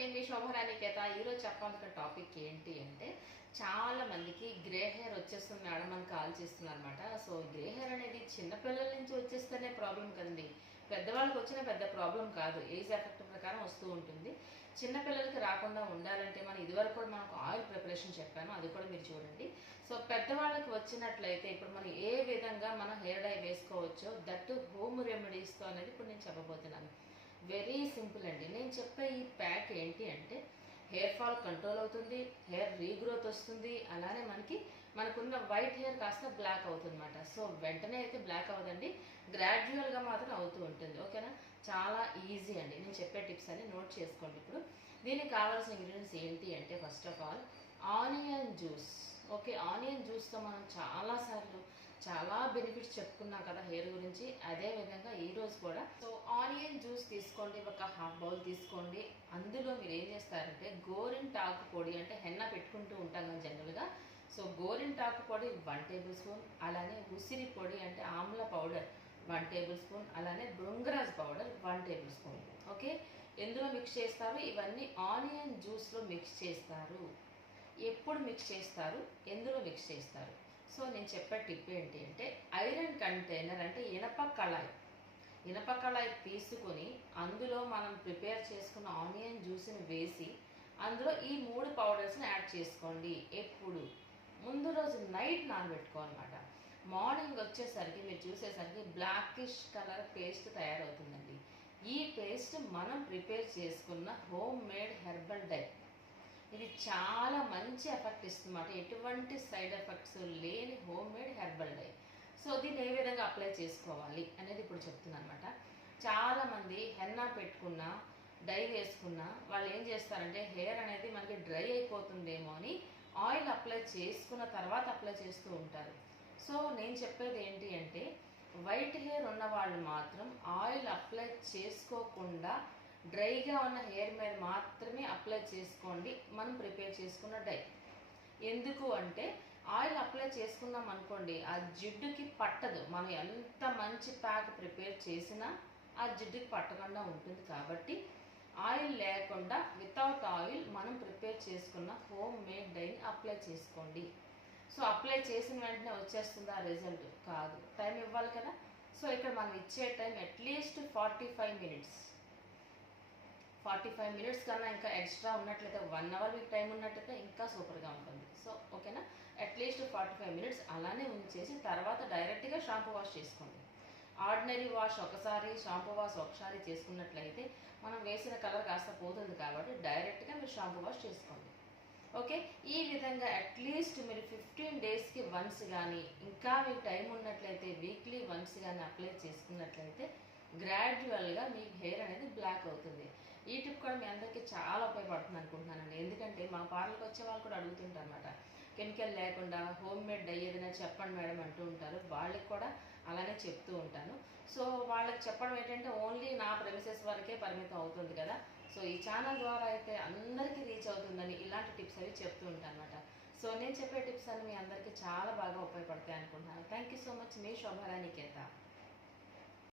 నేను మీ శోభరానికేత ఈరోజు చెప్పాల్సిన టాపిక్ ఏంటి అంటే చాలా మందికి గ్రే హెయిర్ వచ్చేస్తుంది మేడం అని కాల్ చేస్తున్నారు అనమాట. సో గ్రే హెయిర్ అనేది చిన్నపిల్లల నుంచి వచ్చేస్తేనే ప్రాబ్లం కదండి, పెద్దవాళ్ళకి వచ్చిన పెద్ద ప్రాబ్లం కాదు, ఏజ్ ఎఫెక్ట్ ప్రకారం వస్తూ ఉంటుంది. చిన్నపిల్లలకి రాకుండా ఉండాలంటే మనం ఇదివరకు కూడా మనకు ఆయిల్ ప్రిపరేషన్ చెప్పాను, అది కూడా మీరు చూడండి. సో పెద్దవాళ్ళకి వచ్చినట్లయితే ఇప్పుడు మనం ఏ విధంగా మనం హెయిర్ డై వేసుకోవచ్చో దట్టు హోమ్ రెమెడీస్తో అనేది ఇప్పుడు నేను చెప్పబోతున్నాను. వెరీ సింపుల్ అండి. నేను చెప్పే ఈ ప్యాక్ ఏంటి అంటే హెయిర్ ఫాల్ కంట్రోల్ అవుతుంది, హెయిర్ రీగ్రోత్ వస్తుంది, అలానే మనకున్న వైట్ హెయిర్ కాస్త బ్లాక్ అవుతుంది అనమాట. సో వెంటనే అయితే బ్లాక్ అవ్వదండి, గ్రాడ్యువల్గా మాత్రం అవుతూ ఉంటుంది. ఓకేనా, చాలా ఈజీ అండి. నేను చెప్పే టిప్స్ అన్ని నోట్ చేసుకోండి. ఇప్పుడు దీనికి కావాల్సిన ఇంగ్రీడియంట్స్ ఏంటి అంటే first of all onion juice. Okay, onion జ్యూస్తో మనం చాలాసార్లు చాలా బెనిఫిట్స్ చెప్పుకున్నాం కదా హెయిర్ గురించి, అదే విధంగా ఈరోజు కూడా. సో ఆనియన్ జ్యూస్ తీసుకోండి, ఒక హాఫ్ బౌల్ తీసుకోండి. అందులో మీరు ఏం చేస్తారంటే గోరింటాకు పొడి, అంటే హెన్న పెట్టుకుంటూ ఉంటాం కదా జనరల్గా. సో గోరింటాకు పొడి 1 టేబుల్ స్పూన్, అలానే ఉసిరి పొడి అంటే ఆమ్ల పౌడర్ 1 టేబుల్ స్పూన్, అలానే bhringraj powder 1 table spoon. Okay, ఎందులో మిక్స్ చేస్తారు? ఇవన్నీ ఆనియన్ జ్యూస్లో మిక్స్ చేస్తారు. ఎప్పుడు మిక్స్ చేస్తారు, ఎందులో మిక్స్ చేస్తారు? సో నేను చెప్పే టిప్ ఏంటి అంటే ఐరన్ కంటైనర్ అంటే ఇనప కళాయి తీసుకొని అందులో మనం ప్రిపేర్ చేసుకున్న ఆనియన్ జ్యూస్ని వేసి అందులో ఈ 3 పౌడర్స్ని యాడ్ చేసుకోండి. ఎప్పుడు? ముందు రోజు నైట్ నానబెట్టుకోవాలన్నమాట. మార్నింగ్ వచ్చేసరికి మీరు చూసేసరికి బ్లాకిష్ కలర్ పేస్ట్ తయారవుతుందండి. ఈ పేస్ట్ మనం ప్రిపేర్ చేసుకున్న హోమ్ మేడ్ హెర్బల్ డై. ఇది చాలా మంచి ఎఫెక్ట్ ఇస్తుందన్నమాట, ఎటువంటి సైడ్ ఎఫెక్ట్స్ లేని home made herbal dye. So దీన్ని ఏ విధంగా అప్లై చేసుకోవాలి అనేది ఇప్పుడు చెప్తున్నాను అనమాట. చాలామంది హెన్నా పెట్టుకున్నా డై వేసుకున్నా వాళ్ళు ఏం చేస్తారంటే హెయిర్ అనేది మనకి డ్రై అయిపోతుందేమో అని ఆయిల్ అప్లై చేసుకున్న తర్వాత అప్లై చేస్తూ ఉంటారు. సో నేను చెప్పేది ఏంటి అంటే వైట్ హెయిర్ ఉన్న వాళ్ళు మాత్రం ఆయిల్ అప్లై చేసుకోకుండా డ్రైగా ఉన్న హెయిర్ మీద మాత్రమే అప్లై చేసుకోండి మనం ప్రిపేర్ చేసుకున్న డై. ఎందుకు అంటే ఆయిల్ అప్లై చేసుకున్నాం అనుకోండి ఆ జిడ్డుకి పట్టదు, మనం ఎంత మంచి ప్యాక్ ప్రిపేర్ చేసినా ఆ జిడ్డుకి పట్టకుండా ఉంటుంది. కాబట్టి ఆయిల్ లేకుండా వితౌట్ ఆయిల్ మనం ప్రిపేర్ చేసుకున్న హోమ్ మేడ్ డైని అప్లై చేసుకోండి. సో అప్లై చేసిన వెంటనే వచ్చేస్తుందా రిజల్ట్? కాదు, టైం ఇవ్వాలి కదా. సో ఇక్కడ మనం ఇచ్చే టైం అట్లీస్ట్ 45 మినిట్స్. 45 మినిట్స్ కన్నా ఇంకా ఎక్స్ట్రా ఉన్నట్లయితే 1 అవర్ మీకు టైం ఉన్నట్లయితే ఇంకా సూపర్గా ఉంటుంది. సో ఓకేనా, అట్లీస్ట్ 45 మినిట్స్ అలానే ఉంచేసి తర్వాత డైరెక్ట్గా షాంపూ వాష్ చేసుకోండి. ఆర్డినరీ వాష్ ఒకసారి, షాంపూ వాష్ ఒకసారి చేసుకున్నట్లయితే మనం వేసిన కలర్ కాస్త పోతుంది, కాబట్టి డైరెక్ట్గా మీరు షాంపూ వాష్ చేసుకోండి. ఓకే, ఈ విధంగా అట్లీస్ట్ మీరు 15 డేస్కి వన్స్ కానీ ఇంకా మీకు టైం ఉన్నట్లయితే వీక్లీ వన్స్ కానీ అప్లై చేసుకున్నట్లయితే గ్రాడ్యువల్గా మీకు హెయిర్ అనేది బ్లాక్ అవుతుంది. ఈ టిప్ కూడా మీ అందరికీ చాలా ఉపయోగపడుతుంది అనుకుంటున్నానండి. ఎందుకంటే మా పార్లర్కి వచ్చే వాళ్ళు కూడా అడుగుతుంటారు అనమాట, కెమికల్ లేకుండా హోమ్ మేడ్ డై ఏదైనా చెప్పండి మేడం అంటూ ఉంటారు. వాళ్ళకి కూడా అలానే చెప్తూ ఉంటాను. సో వాళ్ళకి చెప్పడం ఏంటంటే ఓన్లీ నా ప్రెమిసెస్ వరకే పరిమితం అవుతుంది కదా. సో ఈ ఛానల్ ద్వారా అయితే అందరికీ రీచ్ అవుతుందని ఇలాంటి టిప్స్ అవి చెప్తూ ఉంటాను అనమాట. సో నేను చెప్పే టిప్స్ అన్ని మీ అందరికీ చాలా బాగా ఉపయోగపడతాయి అనుకుంటున్నాను. Thank you so much. మీ శోభరానికేత.